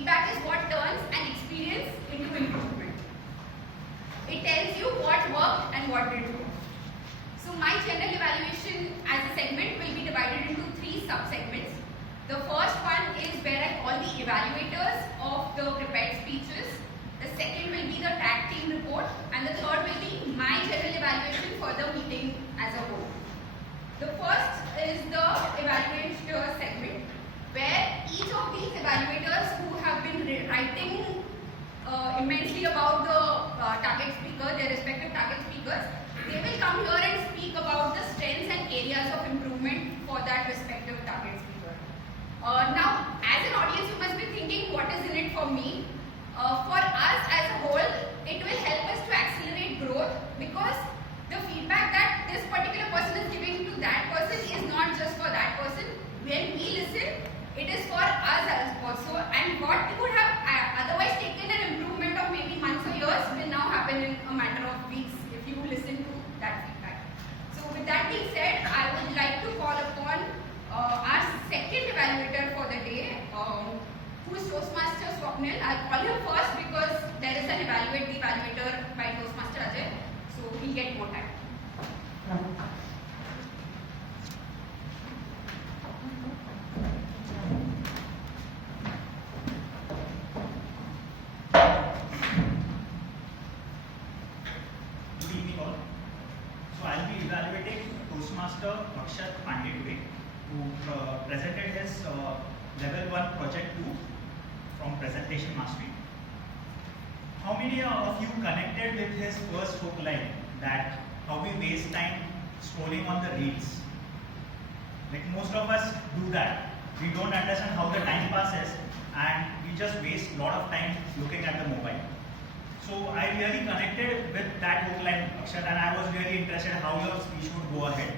Feedback is what turns an experience into improvement. It tells you what worked and what didn't work. So my general evaluation as a segment will be divided into 3 sub-segments. The first one is where I call the evaluators of the prepared speeches. The second will be the tag team report, and the third will be my general evaluation for the meeting as a whole. The first is the evaluator segment, where each of these evaluators who have been writing immensely about the target speaker, their respective target speakers, they will come here and speak about the strengths and areas of improvement for that respective target speaker. Now, as an audience, you must be thinking, what is in it for me? For us as a whole, it will help us to accelerate growth, because the feedback that this particular person is giving to that person is not just for that person. When we listen, it is for us also, and what would have otherwise taken an improvement of maybe months or years will now happen in a matter of weeks if you listen to that feedback. So with that being said, I would like to call upon our second evaluator for the day, who is Toastmasters Agnel. I'll call him first because there is an evaluate the evaluator by Toastmaster Ajay, so we'll get more time. Good evening all. So I'll be evaluating Toastmaster today, who presented his level 1 project 2 from presentation mastery. How many of you connected with his first hook line, that how we waste time scrolling on the reels? Like most of us do that. We don't understand how the time passes and we just waste a lot of time looking at the mobile. So I really connected with that hook line, Akshat, and I was really interested how your speech would go ahead.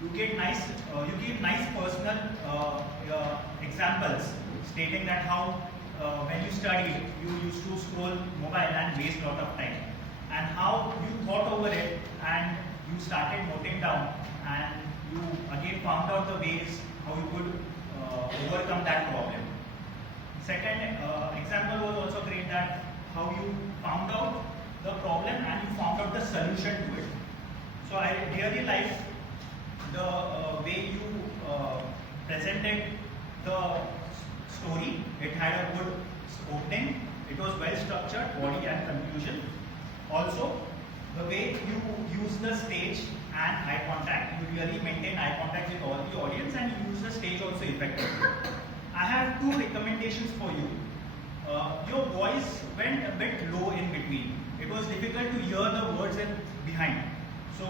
You give nice personal examples stating that how when you studied you used to scroll mobile and waste a lot of time, and how you thought over it and you started noting down, and you again found out the ways how you could overcome that problem. Second example was also great, that how you found out the problem and you found out the solution to it. So I really liked the way you presented the story. It had a good opening, it was well structured, body and conclusion. Also, the way you use the stage and eye contact, you really maintain eye contact with all the audience, and you use the stage also effectively. I have 2 recommendations for you. Your voice went a bit low in between. It was difficult to hear the words behind. So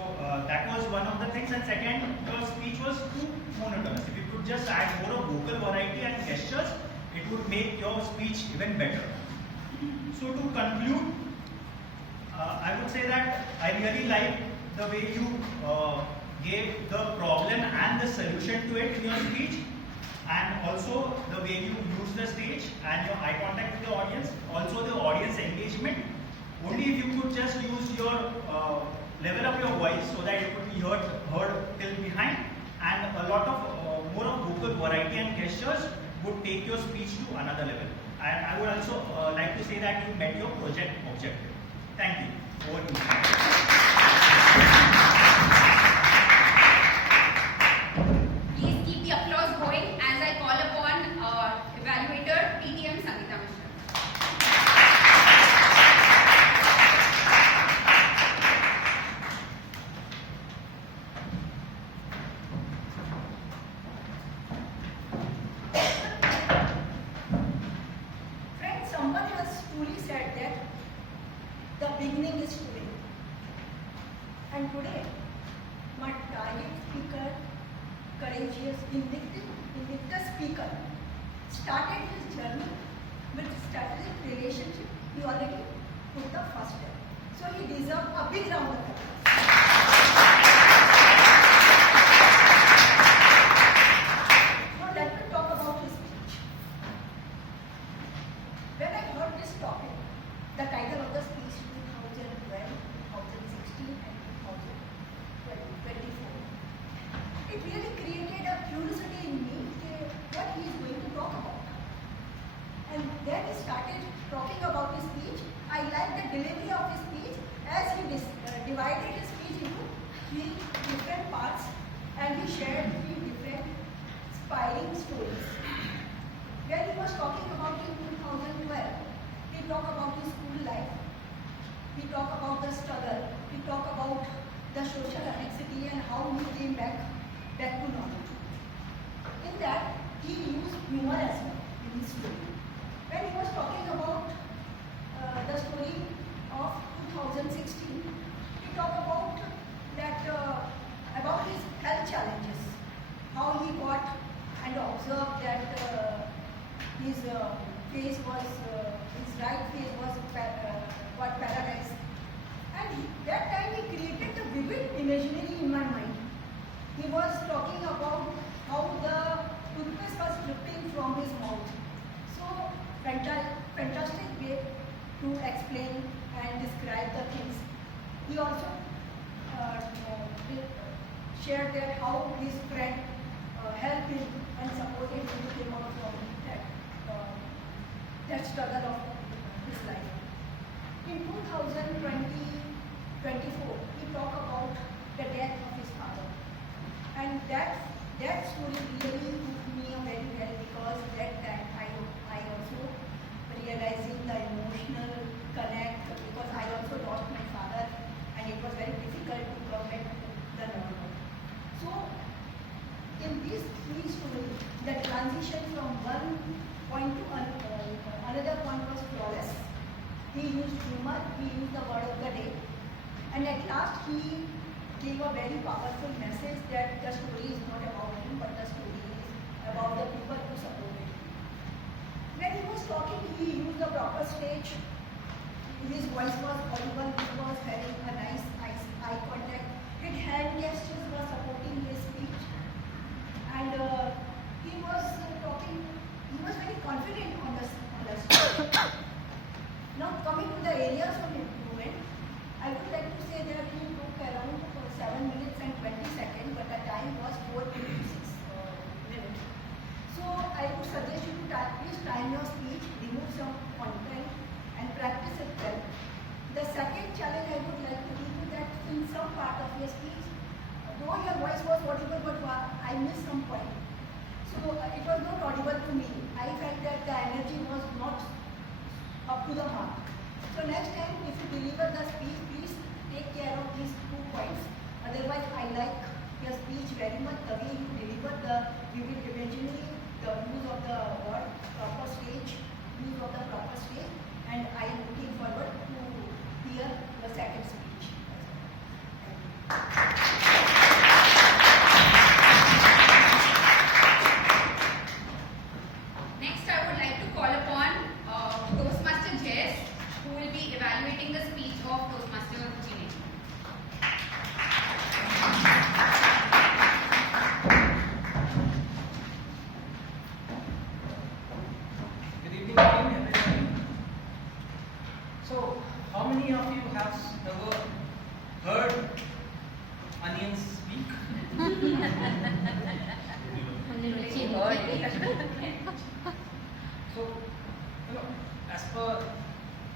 that was one of the things. And second, your speech was too monotonous. If you could just add more of vocal variety and gestures, it would make your speech even better. So to conclude, I would say that I really like the way you gave the problem and the solution to it in your speech, and also the way you use the stage and your eye contact with the audience, also the audience engagement. Only if you could just use your level up your voice so that it could be heard till behind, and a lot of more of vocal variety and gestures would take your speech to another level. And I would also like to say that you met your project objective. Thank you. Over to you. Please keep the applause going as I call upon evaluator PTM Sangeeta Mishra. Friends, someone has truly said that the beginning is today. And today, my target speaker, courageous, invictus speaker, started his journey with strategic relationship. He already put the first step. So he deserves a big round of applause. Now let me talk about his speech. When I heard this topic, the title of the speech 2012, 2016 and 2024, it really created a curiosity in me what he is going to talk about. And then he started talking about his speech. I like the delivery of his speech as he divided his speech into 3 different parts and he shared 3 different inspiring stories. When he was talking about in 2012, he talked about his school life, he talked about the struggle, he talked about the social anxiety and how he came back to normal. In that, he used humor as well in his story. When he was talking about the story of 2016, he talked about that about his health challenges, how he got and observed that his face was his right face was got paralyzed, and that time he created a vivid imaginary in my mind. He was talking about how the toothpaste was dripping from his mouth. So fantastic way to explain and describe the things. He also shared that how his friend helped him and supported him to come out from that struggle of his life. In 2024, he talked about the death of his father, and that story really took me very well because that time I also realizing the emotional connect because I also lost my father and it was very difficult to come back to the normal. So in these 3 stories, the transition from one point to another point was flawless. He used humor, he used the word of the day, and at last he gave a very powerful message that the story is not about him, but the story is about the people who supported him. When he was talking, he used the proper stage. His voice was audible, he was having a nice eye contact. His hand gestures were supporting his speech. And he was talking, he was very confident on the stage. Now coming to the areas of improvement, I would like to say that he took around 7 minutes and 20 seconds, but the time was 4:56 minutes. So I would suggest you to please time your speech, remove some content and practice it well. The second challenge I would like to give you that in some part of your speech, though your voice was audible, but I missed some point. So it was not audible to me. I felt that the energy was not up to the mark. So next time if you deliver the speech, please take care of these 2 points. Otherwise, I like your speech very much, the way you deliver the vivid imagery, the use of the word, proper stage, use of the proper stage, and I am looking forward to hear the second speech. Next, I would like to call upon Toastmaster Jess, who will be evaluating the speech of Toastmaster Gene. Good evening again, everybody. So, how many of you have ever heard onions speak? So, as per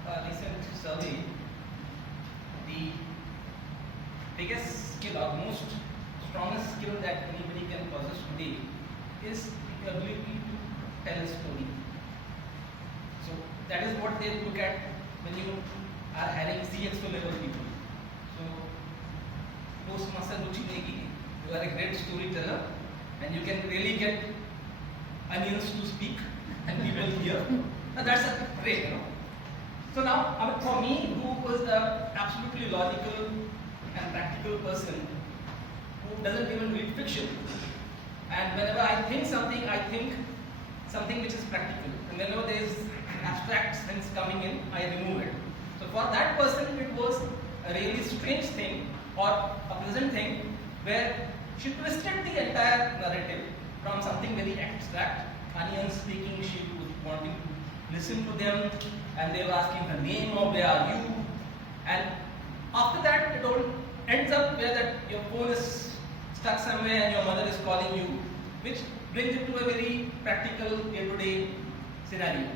a recent survey, the biggest skill or most strongest skill that anybody can possess today is the ability to tell a story. So that is what they look at when you are hiring CXO level people. So Toastmaster Ruchi Negi, you are a great storyteller and you can really get onions to speak and people hear. Now that's a great, So now, for me, who was an absolutely logical and practical person, who doesn't even read fiction, and whenever I think something which is practical, and whenever there is abstract sense coming in, I remove it. So for that person, it was a really strange thing or a pleasant thing where she twisted the entire narrative from something very abstract, onions speaking, she was wanting to listen to them, and they were asking her name or where are you, and after that it all ends up where that your phone is stuck somewhere and your mother is calling you, which brings it to a very practical day-to-day scenario.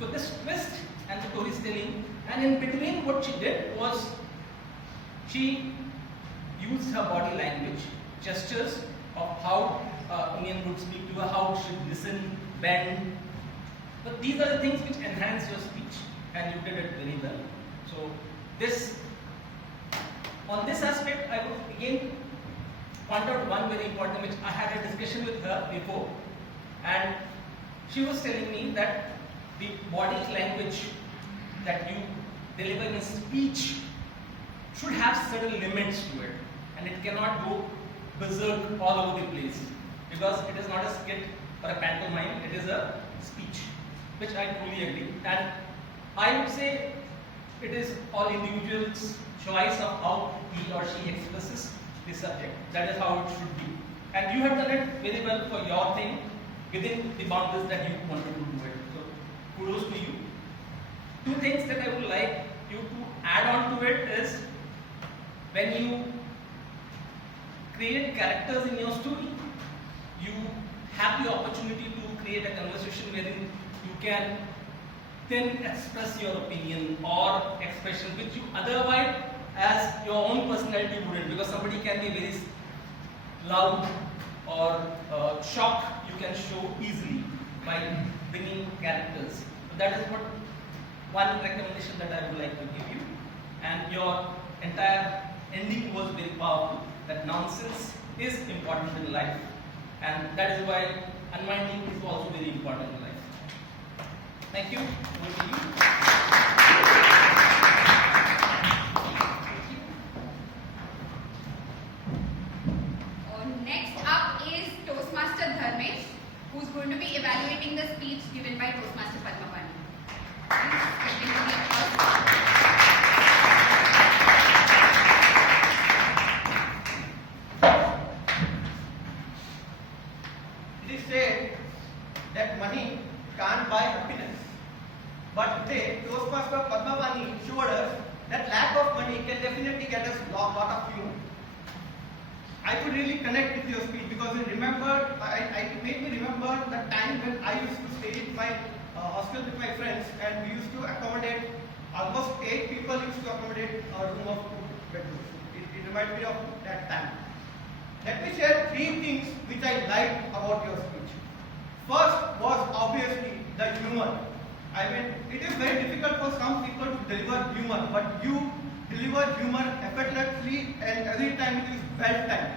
So this twist and storytelling, and in between what she did was she used her body language, gestures of how Indian would speak to her, how she would listen, bend. But these are the things which enhance your speech, and you did it very well. So this, on this aspect, I would again point out one very important, which I had a discussion with her before, and she was telling me that the body language that you deliver in speech should have certain limits to it, and it cannot go berserk all over the place, because it is not a skit or a pantomime, it is a speech, which I truly agree. And I would say it is all individual's choice of how he or she expresses the subject. That is how it should be. And you have done it very well for your thing within the boundaries that you wanted to do it. So kudos to you. Two things that I would like you to add on to it is, when you create characters in your story, you have the opportunity to create a conversation wherein you can then express your opinion or expression which you otherwise as your own personality wouldn't, because somebody can be very loud or shock you can show easily by bringing characters. So that is what one recommendation that I would like to give you. And your entire ending was very powerful, that nonsense is important in life, and that is why unwinding is also very important in life. Thank you. Over to you. Next up is Toastmaster Dharmesh, who's going to be evaluating the speech given by Toastmaster Padmapani. Please give him the applause. It is said that money can't buy happiness. But today, Toastmaster Padmapani showed us that lack of money can definitely get us a lot of humor. I could really connect with your speech because it made me remember the time when I used to stay in my hostel with my friends, and we used to accommodate almost 8 people used to accommodate a room of 2 bedrooms. It reminds me of that time. Let me share 3 things which I liked about your speech. First was obviously the humor. I mean, it is very difficult for some people to deliver humor, but you deliver humor effortlessly, and every time it is well timed.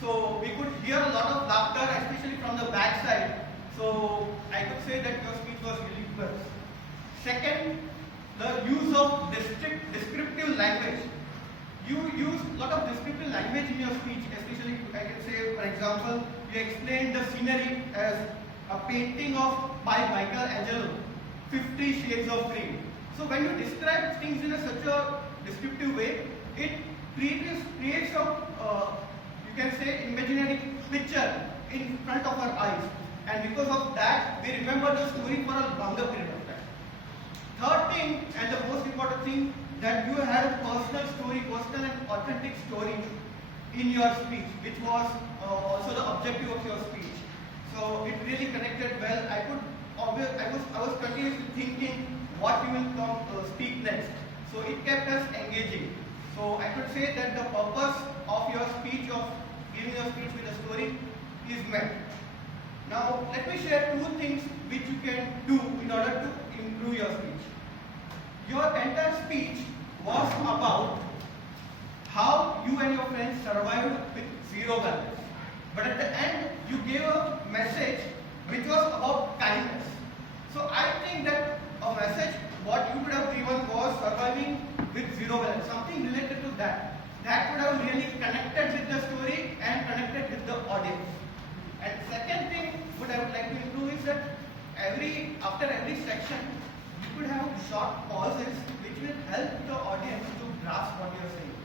So we could hear a lot of laughter, especially from the back side. So I could say that your speech was really good. Second, the use of descriptive language. You use a lot of descriptive language in your speech, especially I can say, for example, you explained the scenery as a painting by Michelangelo, 50 Shades of Green. So when you describe things in such a descriptive way, it creates a, you can say, imaginary picture in front of our eyes. And because of that, we remember the story for a longer period of time. Third thing, and the most important thing, that you had a personal and authentic story in your speech, which was also the objective of your speech. So it really connected well. I was continuously thinking what you will speak next. So it kept us engaging. So I could say that the purpose of your speech, of giving your speech with a story, is met. Now let me share 2 things which you can do in order to improve your speech. Your entire speech was about how you and your friends survived with 0 balance. But at the end, you gave a message which was about kindness. So I think that a message, what you could have given was surviving with 0 balance, something related to that. That would have really connected with the story and connected with the audience. And second thing, what I would like to improve is that after every section, you could have short pauses which will help the audience to grasp what you are saying,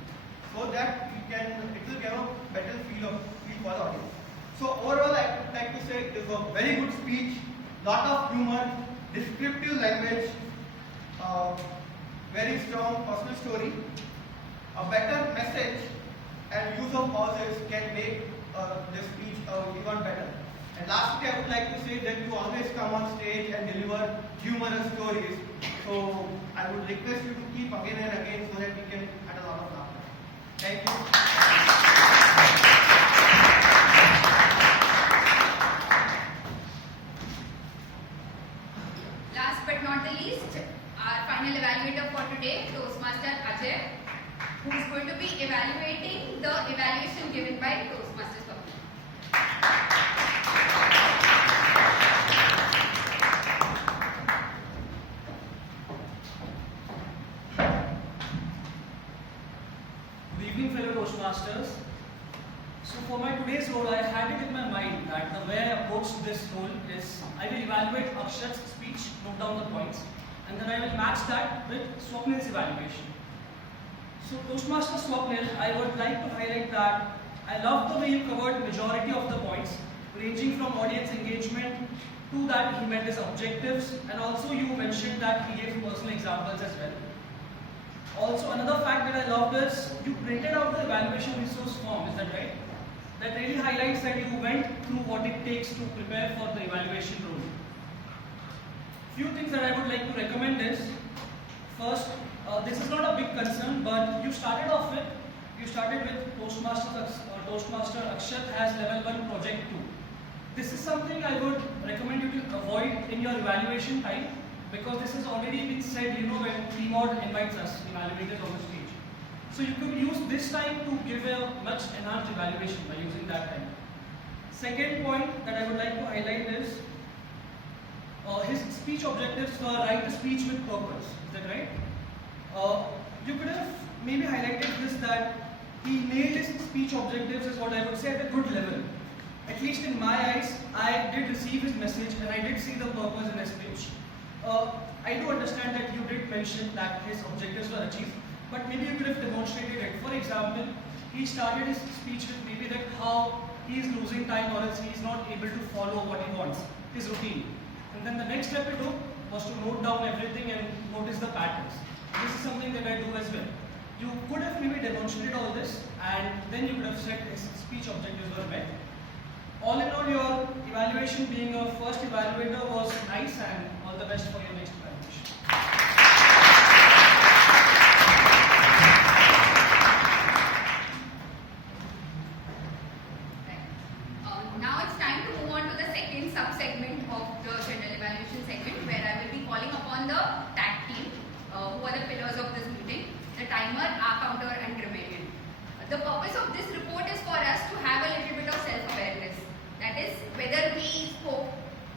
so that it will give a better feel for the audience. So overall, I would like to say it is a very good speech, lot of humor, descriptive language, very strong personal story, a better message, and use of pauses can make the speech even better. And lastly, I would like to say that you always come on stage and deliver humorous stories. So I would request you to keep again and again so that we can have a lot of laughter. Thank you. Last but not the least, our final evaluator for today, Toastmaster Ajay, who is going to be evaluating the evaluation given by Toastmasters Public. Good evening, fellow Toastmasters. So for my today's role, I had it in my mind that the way I approach this role is I will evaluate Akshat's speech, note down the points, and then I will match that with Swapnil's evaluation. So Toastmaster Swapnil, I would like to highlight that I love the way you covered majority of the points, ranging from audience engagement to that he met his objectives, and also you mentioned that he gave personal examples as well. Also, another fact that I loved is you printed out the evaluation resource form, is that right? That really highlights that you went through what it takes to prepare for the evaluation role. Few things that I would like to recommend is, first, this is not a big concern, but you started with Toastmaster Akshat has level 1 project 2. This is something I would recommend you to avoid in your evaluation time, because this has already been said, when T-Mod invites us, evaluators on the stage. So you could use this time to give a much enhanced evaluation by using that time. Second point that I would like to highlight is his speech objectives were write a speech with purpose. Is that right? You could have maybe highlighted this that he nailed his speech objectives is what I would say at a good level. At least in my eyes, I did receive his message and I did see the purpose in his speech. I do understand that you did mention that his objectives were achieved, but maybe you could have demonstrated it. For example, he started his speech with maybe that how he is losing time or else he is not able to follow what he wants, his routine. And then the next step he took was to note down everything and notice the patterns. This is something that I do as well. You could have maybe demonstrated all this and then you could have said his speech objectives were met. All in all, your evaluation being a first evaluator was nice, and all the best for your next evaluation. Now it's time to move on to the second sub-segment of the general evaluation segment, where I will be calling upon the tag team, who are the pillars of this meeting, the timer, counter and grammarian. The purpose of this report is for us to have a little bit of self-awareness. That is, whether we spoke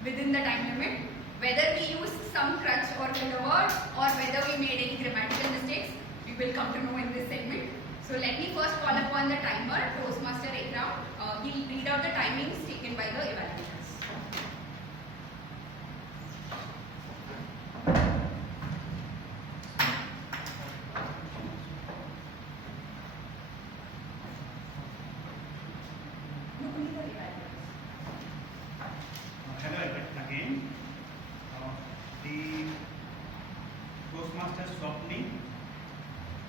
within the time limit, whether we used some crutch or filler words, or whether we made any grammatical mistakes, we will come to know in this segment. So let me first call upon the timer, Toastmaster Agnel. He'll read out the timings taken by the evaluators. Hello again. The Toastmaster Swapnil,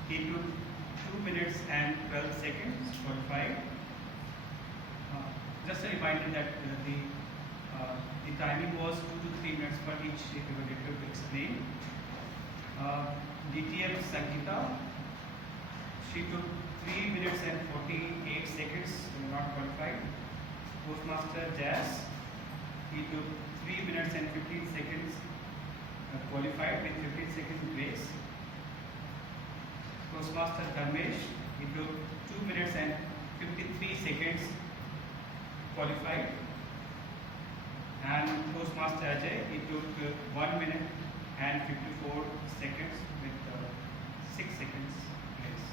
he took 2 minutes and 12 seconds qualified. Just a reminder that the timing was 2 to 3 minutes for each evaluator to explain. DTM Sangeeta, she took 3 minutes and 48 seconds, not qualified. Toastmaster Jazz, he took 3 minutes and 15 seconds, qualified with 15 seconds grace. Toastmaster Dharmesh, he took 2 minutes and 53 seconds, qualified. And Toastmaster Ajay, he took 1 minute and 54 seconds with 6 seconds grace.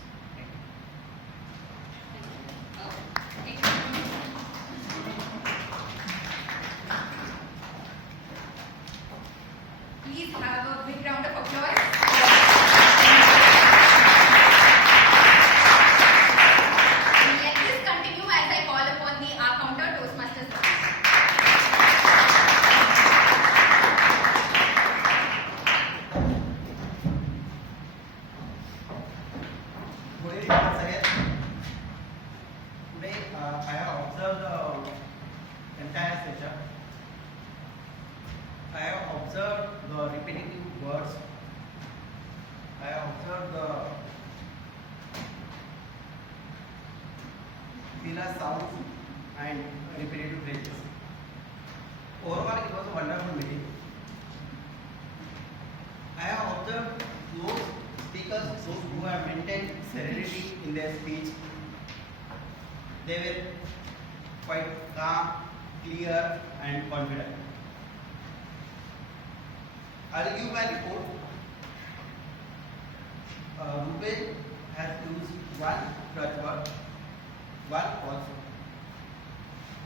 Thank you. Please have a big round of applause. Let this continue as I call upon the counter Toastmasters. Good evening once again. Today I have observed the entire session words. I observed the filler sounds and repetitive phrases. Overall, it was a wonderful meeting. I have observed those speakers, those who have maintained serenity in their speech. They were quite calm, clear, and confident. I will give my report. Ruben has used one crutch word, one pause.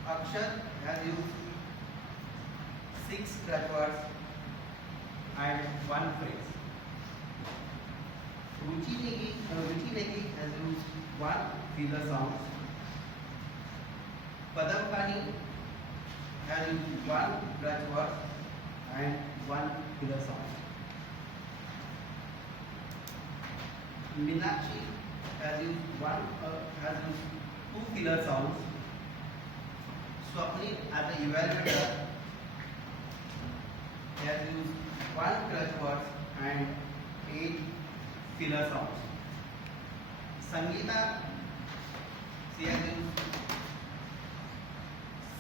Akshat has used 6 crutch words and 1 phrase. Ruchi Negi has used 1 filler sound. Padam Pani has used 1 crutch word and 1 filler sound. Meenakshi has used 2 filler sounds. Swapnil as an evaluator has used 1 crutch word and 8 filler sounds. Sangeeta, she has used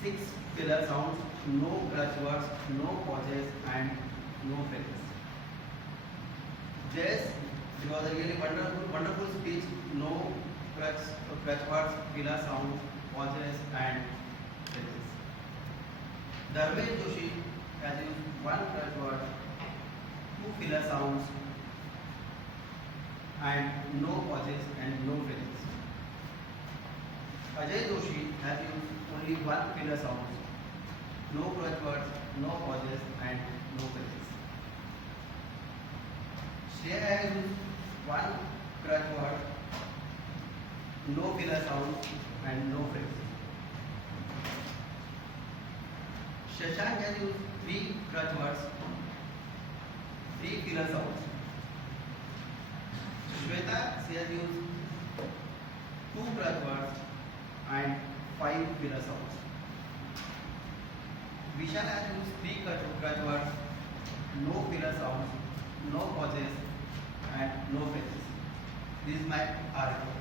6 filler sounds, no crutch words, no pauses, and no phrases. Jess, it was a really wonderful speech, no crutch words, filler sounds, pauses, and phrases. Dharmesh Joshi has used 1 crutch word, 2 filler sounds, and no pauses and no phrases. Ajay Joshi has used only 1 filler sound, no crutch words, no pauses, and no phrases. Shreya has used 1 crutch word, no filler sound, and no phrase. Shashank has used 3 crutch words, 3 filler sounds. Shweta, she has used 2 crutch words and 5 filler sounds. Vishal has used 3 crutch words, no filler sounds, no pauses, and no phrases. This is my article.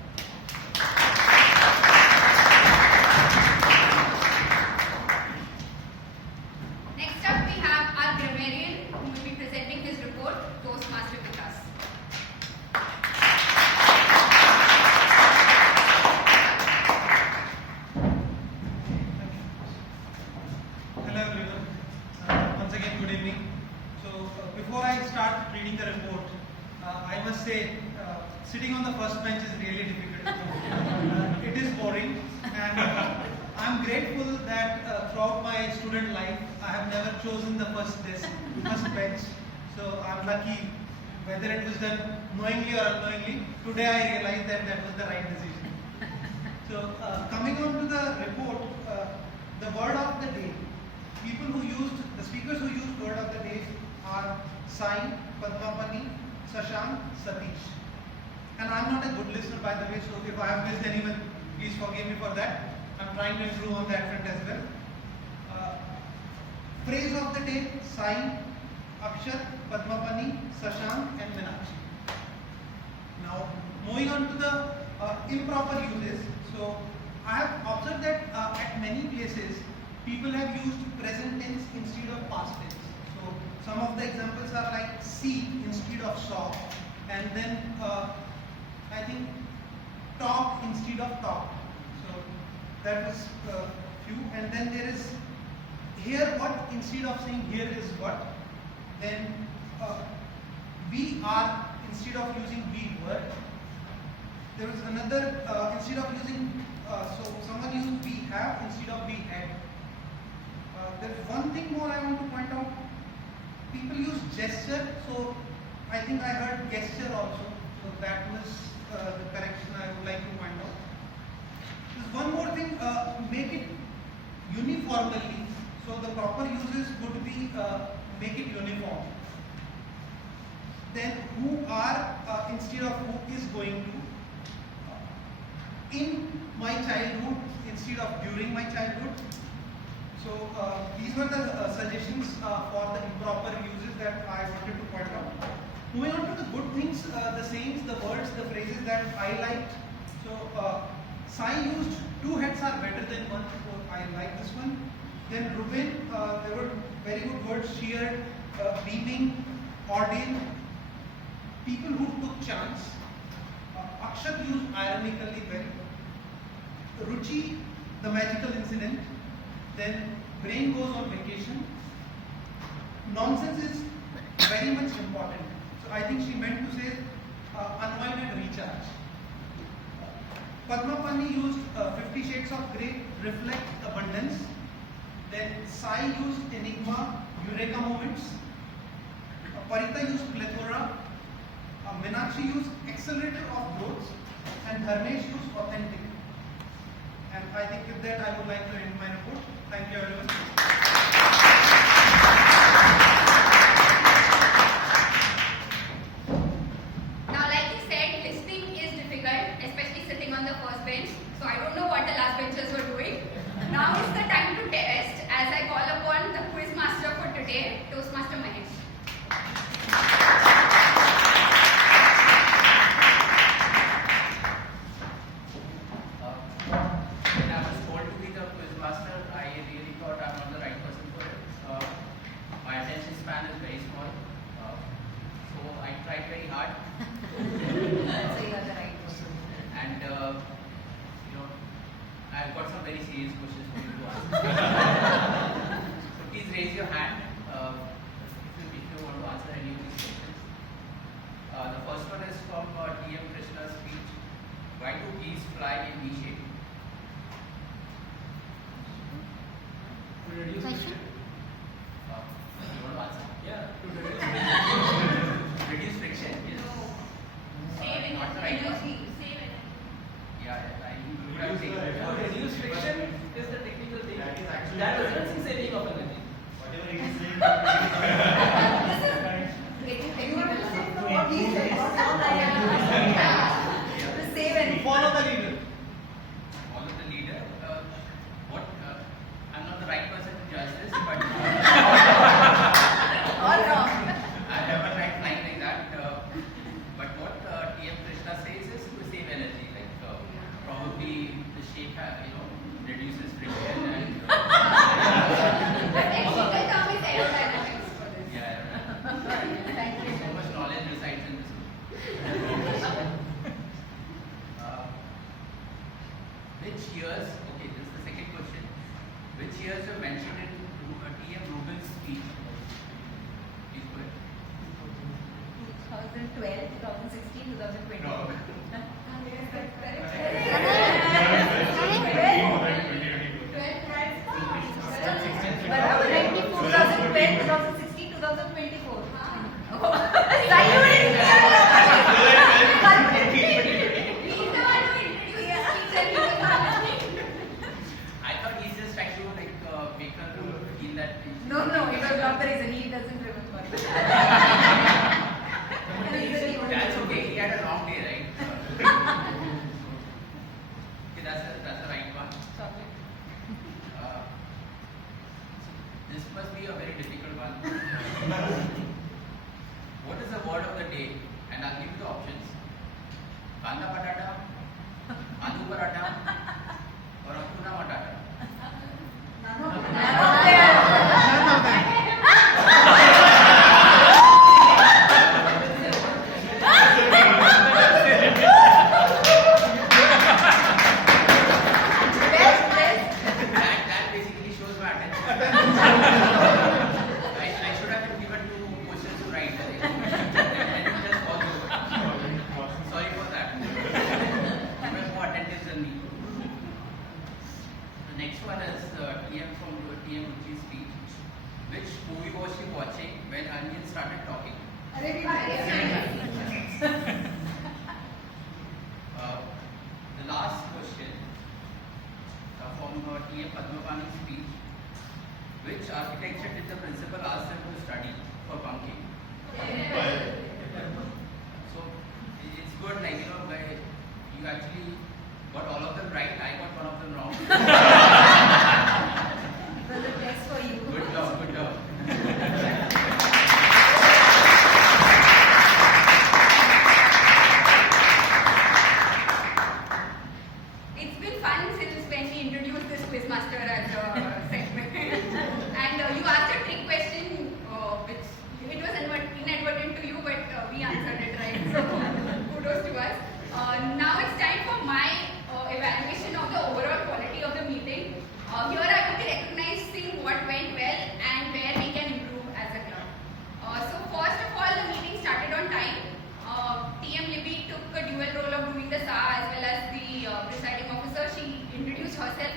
Next up, we have our grammarian who will be presenting his report, Toastmaster with us. Hello everyone. Once again, good evening. So before I start reading the report, I must say sitting on the first bench is really difficult. It is boring, and I'm grateful that throughout my student life I have never chosen the first bench. So I'm lucky, whether it was done knowingly or unknowingly. Today I realized that that was the right decision. So coming on to the report, the word of the day. The speakers who used word of the day are Sai, Padmapani, Shashank, Satish. And I'm not a good listener, by the way, so if I have missed anyone, please forgive me for that. I'm trying to improve on that front as well. Phrase of the day, Sai, Akshat, Padmapani, Shashank, and Meenakshi. Now, moving on to the improper uses. So, I have observed that at many places, people have used present tense instead of past tense. So, some of the examples are like see instead of saw, and then I think talk instead of talk. So, that was few. And then there is here what instead of saying here is what. Then we are instead of using we were. There was another instead of using so someone used we have instead of we had. There's one thing more I want to point out. People use gesture, so I think I heard gesture also. So that was the correction I would like to point out. There's one more thing, make it uniformly. So the proper uses would be make it uniform. Then who are instead of who is going to. In my childhood instead of during my childhood. So these were the suggestions for the improper uses that I wanted to point out. Moving on to the good things, the sayings, the words, the phrases that I liked. So Sai used two heads are better than one, so I like this one. Then Ruben, there were very good words, cheered, beaming, ordained, people who took chance. Akshat used ironically well. Ruchi, the magical incident. Then brain goes on vacation. Nonsense is very much important. So I think she meant to say unwind and recharge. Padma Pani used 50 Shades of Grey, reflect abundance. Then Sai used enigma, eureka moments. Parita used plethora. Meenakshi used accelerator of growth. And Dharmesh used authentic. And I think with that I would like to end my report. Thank you everyone. Now, like you said, listening is difficult, especially sitting on the first bench. So I don't know what the last benchers were doing. Now is the time to test as I call upon the quiz master for today, Toastmaster Mahesh. When I was told to be the quiz master, I really thought I'm not the right person for it. My attention span is very small, so I tried very hard. So you are the right person. And I've got some very serious questions for you to answer. So please raise your hand if you want to answer any of these questions. The first one is from TM Krishna's speech. Why do bees fly in V shape? To reduce friction? You want to answer? Yeah, to Reduce friction, yes. Save Not the right one. energy. Save energy. Yeah, I would have taken it. To reduce friction is the technical thing. That is actually That results in saving of energy. Whatever he is saying. You have to say what he said, not what I am. To save energy. Follow the leader. Follow the leader. I'm not the right person to judge this, but All wrong. I haven't tried flying like that. But what TM Krishna says is to save energy. Like probably the shape, reduces friction and. The technical term is aerodynamics for this. Yeah. Thank you. So much knowledge resides in this. Which years? Okay, this is the second question. Which years were mentioned in TM Rubin's speech? Please go ahead. 2012, 2016, 2020. No. बराबर 2012, 2016, 2024. I thought he's just trying to make her feel that. No, it was not the reason. He doesn't remember. That's okay. He had a long day, right? Okay, that's the right one. This must be a very difficult one. What is the word of the day? And I'll give you the options. Kanda patata, aloo paratha, or akuna matata. That basically shows my attention. I should have been given 2 questions to write. And it just falls over. Sorry for that. You were more attentive than me. The next one is TM from TM Ruchi's speech. Which movie was she watching when Onion started talking? The last question from TM Padmapani's speech. Which architecture did the principal ask them to study for bunking? So it's good, like you actually got all of them right. I got one of them wrong. The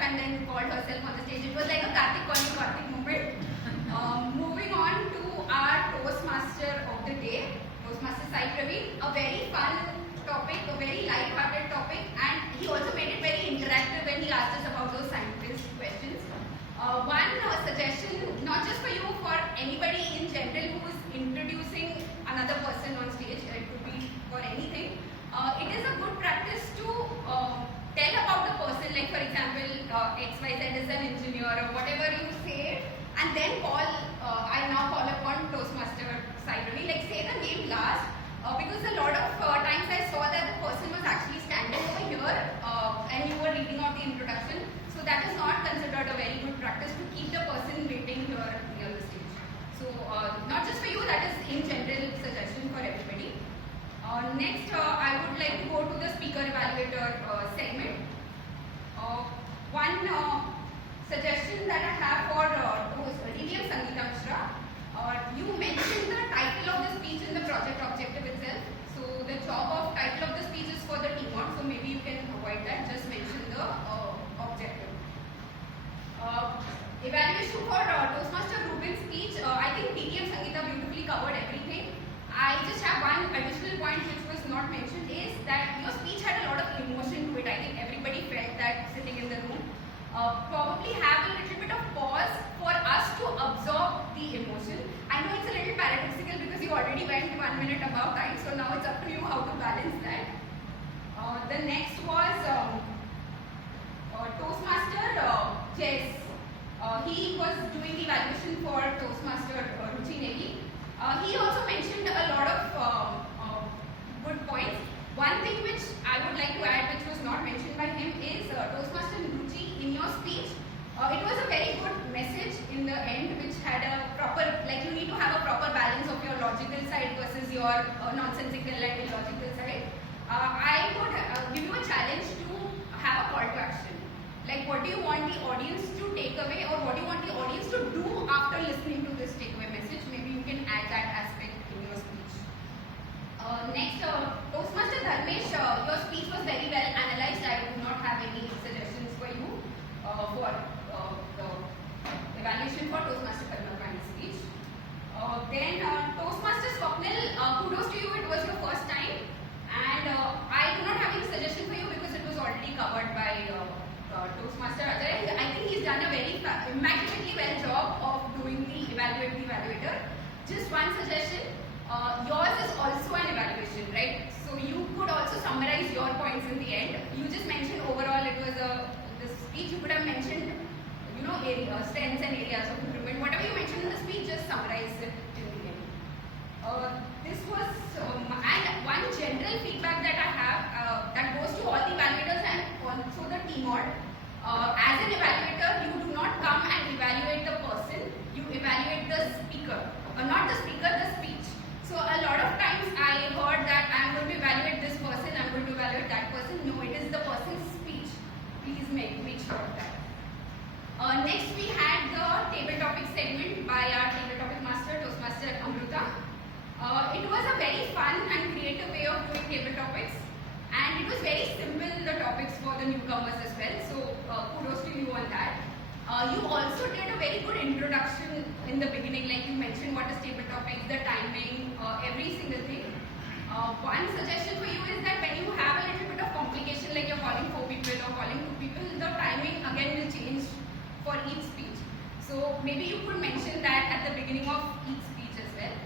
and then called herself on the stage. It was like a Kartik calling Kartik moment. Moving on to our Toastmaster of the day, Toastmaster Sai Praveen. A very fun topic, a very light-hearted topic, and he also made it very interactive when he asked us about those scientist questions. One suggestion, not just for you, for anybody in general who is introducing another person on stage, it could be for anything. It is a good practice to tell about the person, like for example, XYZ is an engineer or whatever you say, and then I now call upon Toastmaster Sai Praveen, like say the name last, because a lot of times I saw that the person was actually standing over here and you were reading out the introduction, so that is not considered a very good practice to keep the person waiting here near the stage. So not just for you, that is in general suggestion for everybody. Next, I would like to go to the speaker evaluator segment. One suggestion that I have for DTM Sangeeta Mishra, you mentioned the title of the speech in the project objective itself. So the job of title of the speech is for the team on, so maybe you can avoid that, just mention the objective. Evaluation for Toastmaster Rubin's speech, I think DTM Sangeeta beautifully covered everything. I just have one additional point which was not mentioned, is that your speech had a lot of emotion to it. I think everybody felt that sitting in the room. Probably have a little bit of pause for us to absorb the emotion. I know it's a little paradoxical because you already went 1 minute above time, so now it's up to you how to balance that. The next was Toastmaster Jess. He was doing the evaluation for Toastmaster Ruchi Negi. He also mentioned a lot of good points. One thing which I would like to add, which was not mentioned by him, is Toastmaster Ruchi, in your speech, it was a very good message in the end, which had a proper, like you need to have a proper balance of your logical side versus your nonsensical and illogical side. I would give you a challenge to have a call to action. Like what do you want the audience to take away, or what do you want the audience to do after listening to this takeaway message? Maybe you can add that aspect in your speech. Next, Toastmaster Dharmesh, your speech was very well analyzed. I do not have any suggestions for you for the evaluation for Toastmaster Padmapani's speech. Then Toastmaster Swapnil, kudos to you, it was your first time. And I do not have any suggestion for you because it was already covered by Toastmaster Ajay. I think he's done a very immaculately well job of doing the evaluator. Just one suggestion, yours is also an evaluation, right? So you could also summarize your points in the end. You just mentioned overall it was the speech, you could have mentioned, you know, strengths and areas of improvement. Whatever you mentioned in the speech, just summarize it in the end. This was, and one general feedback that I have that goes to all the evaluators and also the team on. As an evaluator, you do not come and evaluate the person, you evaluate the speaker. Not the speaker, the speech. So a lot of times I heard that I'm going to evaluate this person, I'm going to evaluate that person. No, it is the person's speech. Please make sure of that. Next we had the table topic segment by our table topic master, Toastmaster Amruta. It was a very fun and creative way of doing table topics, and it was very simple, the topics for the newcomers as well, so kudos to you on that. You also did a very good introduction in the beginning, like you mentioned what is table topics, the timing, every single thing. One suggestion for you is that when you have a little bit of complication, like you're calling 4 people or calling 2 people, the timing again will change for each speech. So maybe you could mention that at the beginning of each speech as well.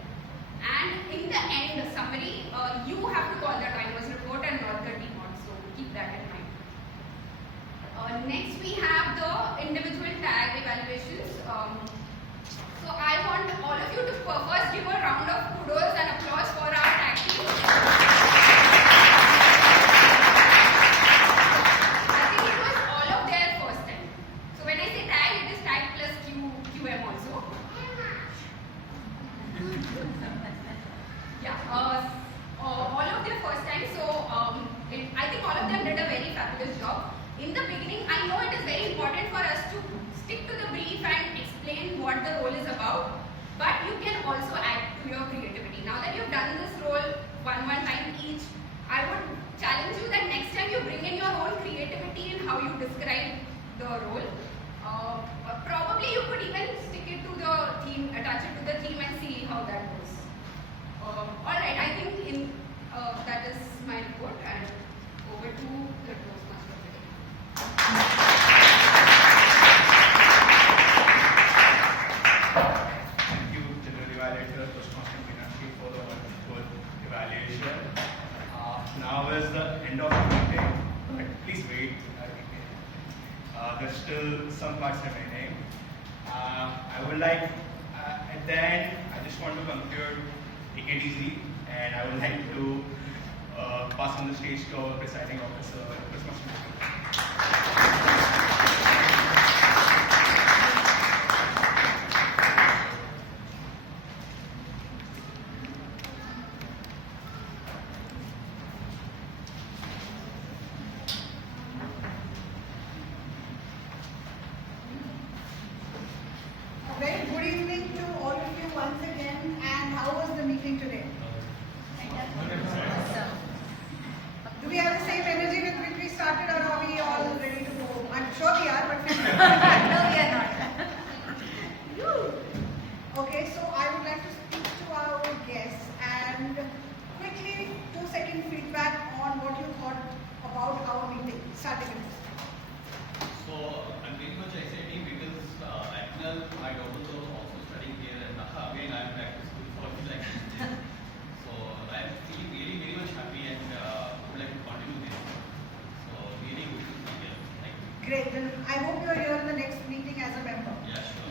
And in the end, summary, you have to call the timer's report and not the team on, so keep that in mind. Next we have the individual tag evaluations. So I want all of you to first give a round of kudos and applause for our tag team. I think it was all of their first time. So when I say tag, it is tag plus QM also. Yeah, all of their first time. So I think all of them did a very fabulous job. In the beginning, I know it is very important for us to stick to the brief and explain what the role is about, but you can also add to your creativity. Now that you've done this role one time each, I would challenge you that next time you bring in your own creativity in how you describe the role. Probably you could even stick it to the theme, attach it to the theme and see how that goes. Alright, I think that is my report, and over to the Toastmaster today. Thank you, General Evaluator Toastmaster Meenakshi, for the wonderful evaluation. Now is the end of the meeting, but please wait. There's still some parts remaining. I would like, at the end, I just want to conclude, take it easy, and I would like to pass on the stage to our presiding officer, Toastmaster Meenakshi. A very good evening to all of you once again. And how was the meeting today? Do we have the same energy with which we started, or are we all ready to go home? I'm sure we are, but no, we are not. Okay, so I would like to speak to our guests and quickly 2-second feedback on what you thought about our meeting. Starting with this. So I'm very much excited because Agnel, my daughter was also studying here, and again I'm back to school for like this. So I'm feeling really very much happy, and would like to continue this. So really good to be here. Thank you. Great. Then I hope you're here in the next meeting as a member. Yeah, sure.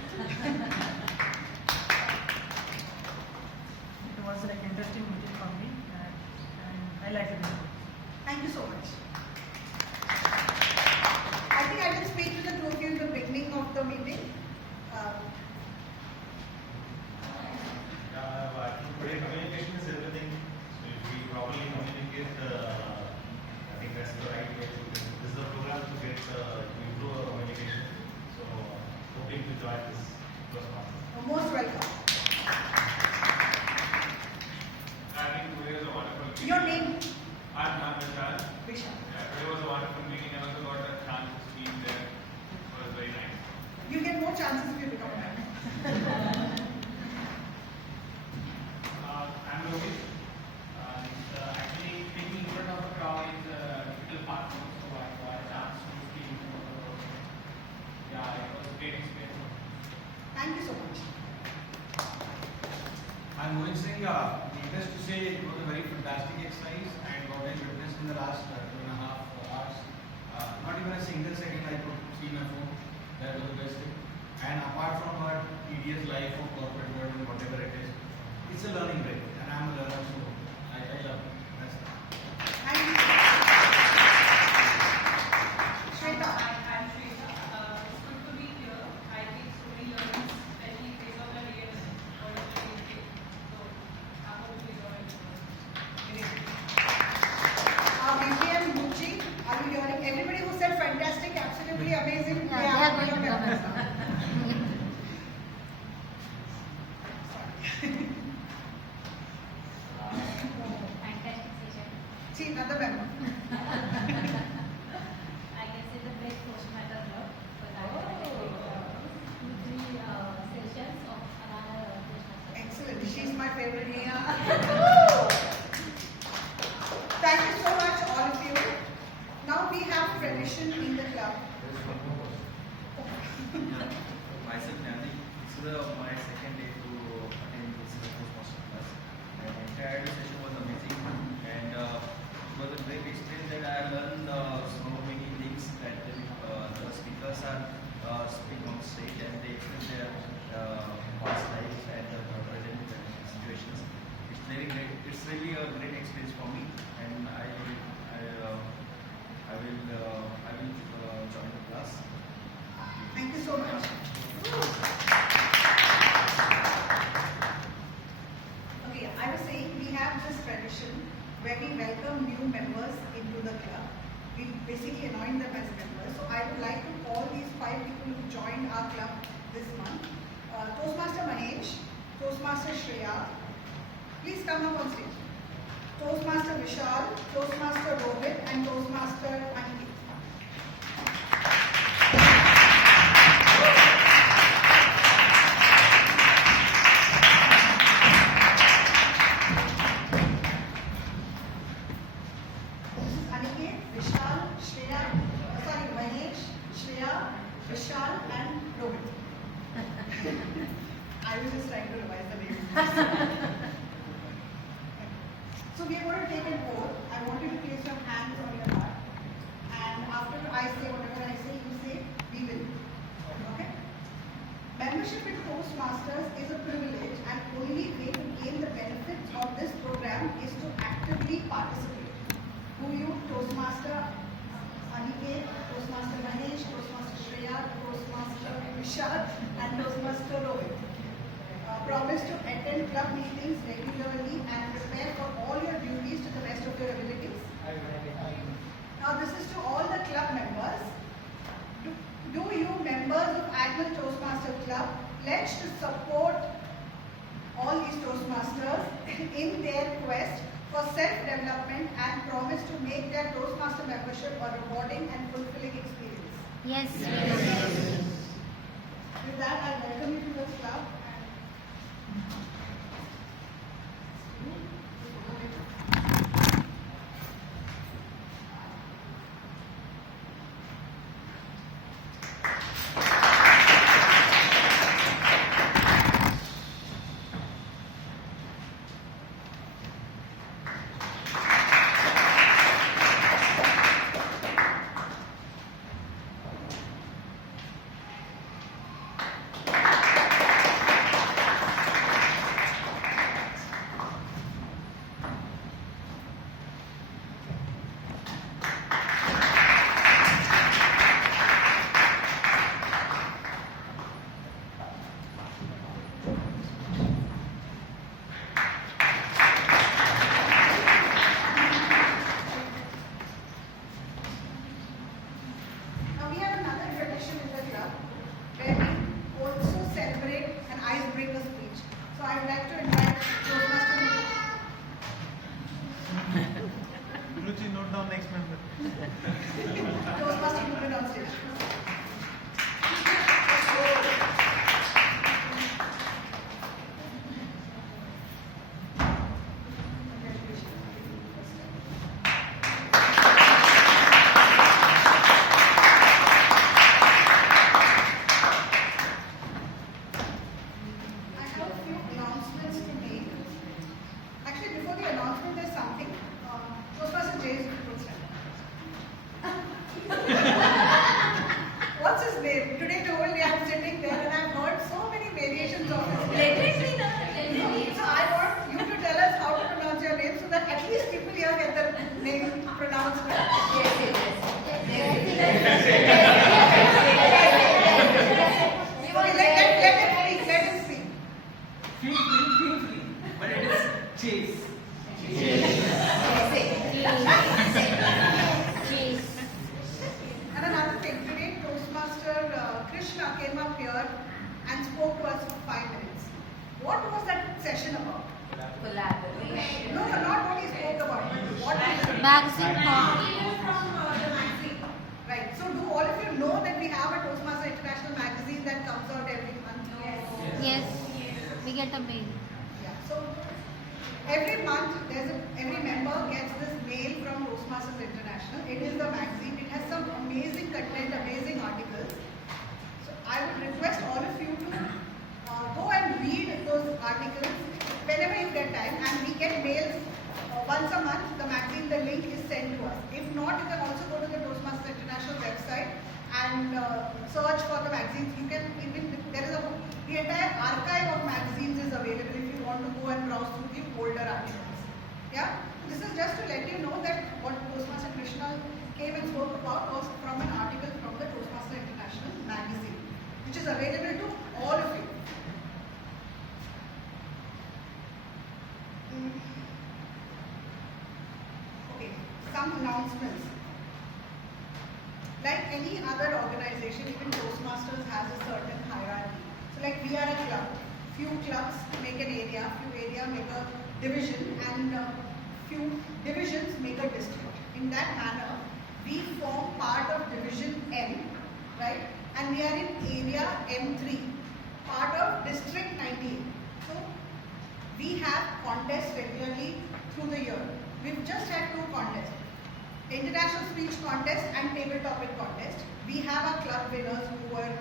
It was like interesting meeting for me, and I like it. Thank you so much. I think I will speak to the two of you in the beginning of the meeting. Today communication is everything. So if we properly communicate, I think that's the right way to do this. This is the program to get to improve our communication. So hoping to join this Toastmasters. Most welcome. I think today is a wonderful meeting. Your name? I'm Vishal. Vishal. Today was a wonderful meeting. I also got a chance to speak there. It was very nice. You get more chances if you become a member. I'm Rohit. Actually, speaking in front of a crowd is a difficult part, so I got a chance to speak in front of the crowd. Yeah, it was a great experience. Thank you so much. I'm Mohit Singh. Needless to say, it was a very fantastic exercise, and what I witnessed in the last 2.5 hours, not even a single second I could see my phone. That was the best thing. And apart from our tedious life of corporate world and whatever it is, it's a learning break, and I'm a learner, so I love it. That's it. Thank you. Shweta. I'm Shweta. It's good to be here. I think so many learnings, especially based on the real world experience. So I hope you enjoy it. Great. BPM Gucci, are you hearing? Everybody who said fantastic, absolutely amazing. Yeah, they are going to come as well. Fantastic session. See, another member. I can say the best Toastmaster club. But I attended 2-3 sessions of another Toastmaster. Excellent. She's my favorite. Thank you so much, all of you. Now we have tradition in the club. Myself, Nandi. This is my second day to attend this Toastmaster class. And the entire session was amazing, and it was a great experience that I learned so many things that the speakers are speaking on stage, and they explain their past lives and present situations. It's very great. It's really a great experience for me, and I will join the class. Thank you so much. Okay, I was saying we have this tradition where we welcome new members into the club. We basically anoint them as members. So I would like to call these 5 people who joined our club this month. Toastmaster Mahesh, Toastmaster Shreya, please come up on stage. Toastmaster Vishal, Toastmaster Rohit, and Toastmaster Ankit. So we are going to take an oath. I want you to place your hands on your heart. And after I say whatever I say, you say, we will. Okay? Membership in Toastmasters is a privilege, and only way to gain the benefits of this program is to actively participate. Who you? Toastmaster Aniket, Toastmaster Mahesh, Toastmaster Shreya, Toastmaster Vishal, and Toastmaster Rohit. Promise to attend club meetings regularly and prepare for all your duties to the best of your abilities. Now this is to all the club members. Do you members of Agnel Toastmasters Club pledge to support all these Toastmasters in their quest for self-development and promise to make their Toastmaster membership a rewarding and fulfilling experience? Yes. With that, I welcome you to the club. Toastmaster movement on stage. Magazine Right. So do all of you know that we have a Toastmaster International magazine that comes out every month? Yes. We get a mail. Yeah. So every month every member gets this mail from Toastmasters International. It is the magazine. It has some amazing content, amazing articles. So I would request all of you to go and read those articles whenever you get time, and we get mails once a month. The magazine, the link is sent to us. If not, you can also go to the Toastmasters International website and search for the magazines. You can even, the entire archive of magazines is available if you want to go and browse through the older articles. Yeah? This is just to let you know that what Toastmaster Krishna came and spoke about was from an article from the Toastmaster International magazine, which is available to all of you. Okay, some announcements. Like any other organization, even Toastmasters has a certain hierarchy. So like we are a club. Few clubs make an area, few area make a division, and few divisions make a district. In that manner, we form part of division M, right? And we are in area M3, part of district 98. So we have contests regularly through the year. We've just had 2 contests. International speech contest and table topic contest. We have our club winners who were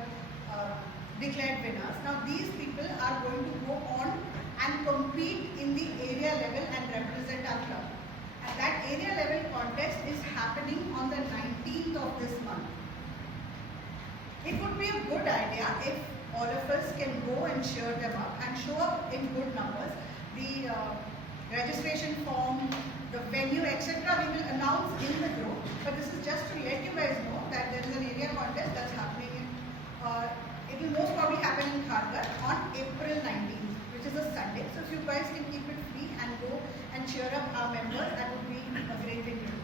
declared winners. Now these people are going to go on and compete in the area level and represent our club. on the 19th of this month. It would be a good idea if all of us can go and cheer them up and show up in good numbers. The registration form, the venue, etc. we will announce in the group. But this is just to let you guys know that there is an area contest that's happening in, it will most probably happen in Kharghar on April 19th, which is a Sunday. So if you guys can keep it free and go and cheer up our members, that would be a great thing to do.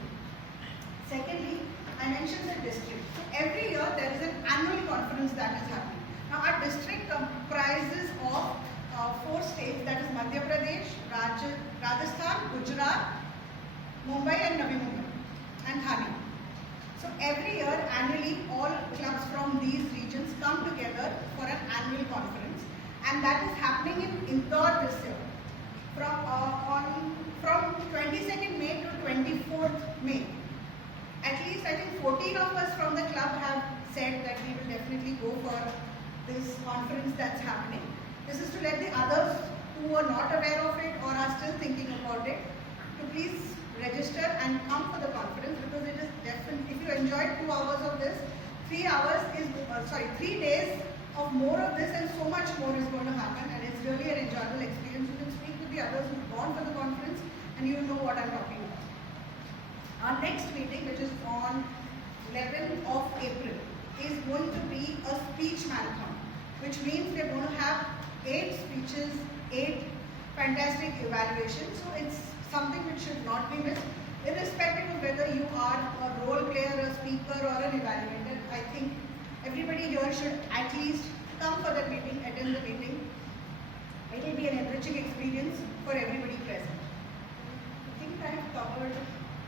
Secondly, I mentioned the district. So every year there is an annual conference that is happening. Now our district comprises of 4 states, that is Madhya Pradesh, Rajasthan, Gujarat, Mumbai and Navi Mumbai and Thane. So every year annually all clubs from these regions come together for an annual conference, and that is happening in Indore this year from 22nd May to 24th May. At least I think 14 of us from the club have said that we will definitely go for this conference that's happening. This is to let the others who are not aware of it or are still thinking about it to please register and come for the conference, because it is definitely, if you enjoyed 2 hours of this, 3 days of more of this and so much more is going to happen, and it's really an enjoyable experience. You can speak with the others who've gone for the conference and you know what I'm talking about. Our next meeting, which is on 11th of April, is going to be a speech marathon, which means we're going to have 8 speeches, 8 fantastic evaluations. So it's something which should not be missed, irrespective of whether you are a role player, a speaker or an evaluator. I think everybody here should at least come for that meeting, attend the meeting. It will be an enriching experience for everybody present. I think I have covered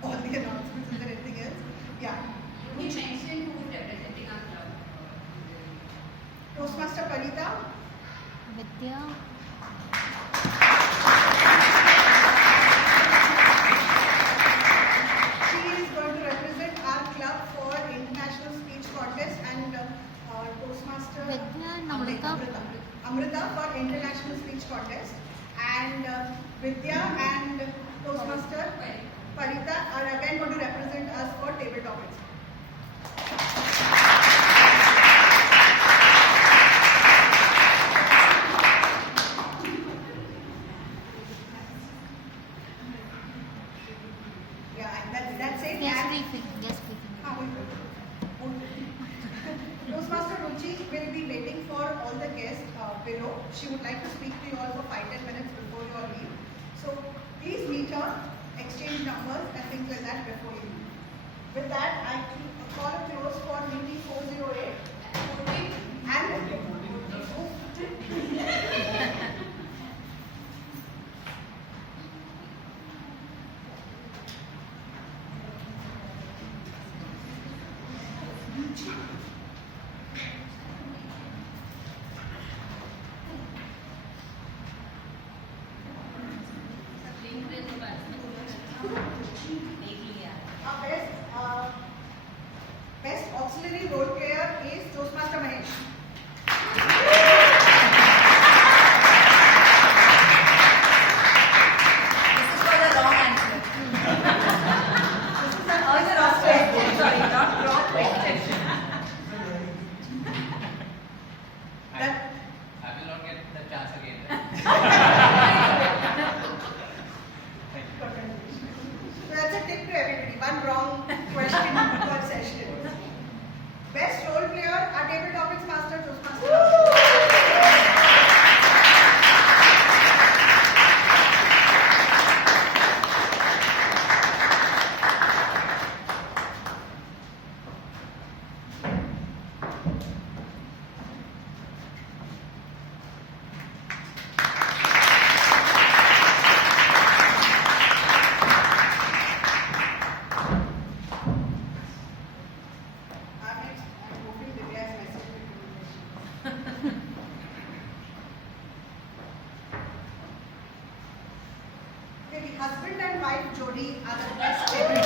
all the announcements. Is there anything else? Yeah. You mentioned who is representing our club. Toastmaster Parita. Vidya. She is going to represent our club for international speech contest, and Toastmaster Vidya and Amrita. Amrita for international speech contest, and Vidya and Toastmaster Parita are again going to represent us for table topics. That's it. Yes, And briefing. Yes, briefing. Toastmaster Ruchi will be waiting for all the guests below. She would like to speak to you all for 5-10 minutes before you all leave. So please meet her, exchange numbers and things like that before you leave. With that, I call a close for meeting 408 and our best auxiliary role player is Toastmaster Mahesh. This is for the wrong answer. This is the wrong question. Sorry, not wrong question. That I will not get the chance again. So that's a tip to everybody. One wrong question per session. Best role player, our table topics master, Toastmaster. Next, I'm hoping Divya's message will be okay, the husband and wife Jodi are the best table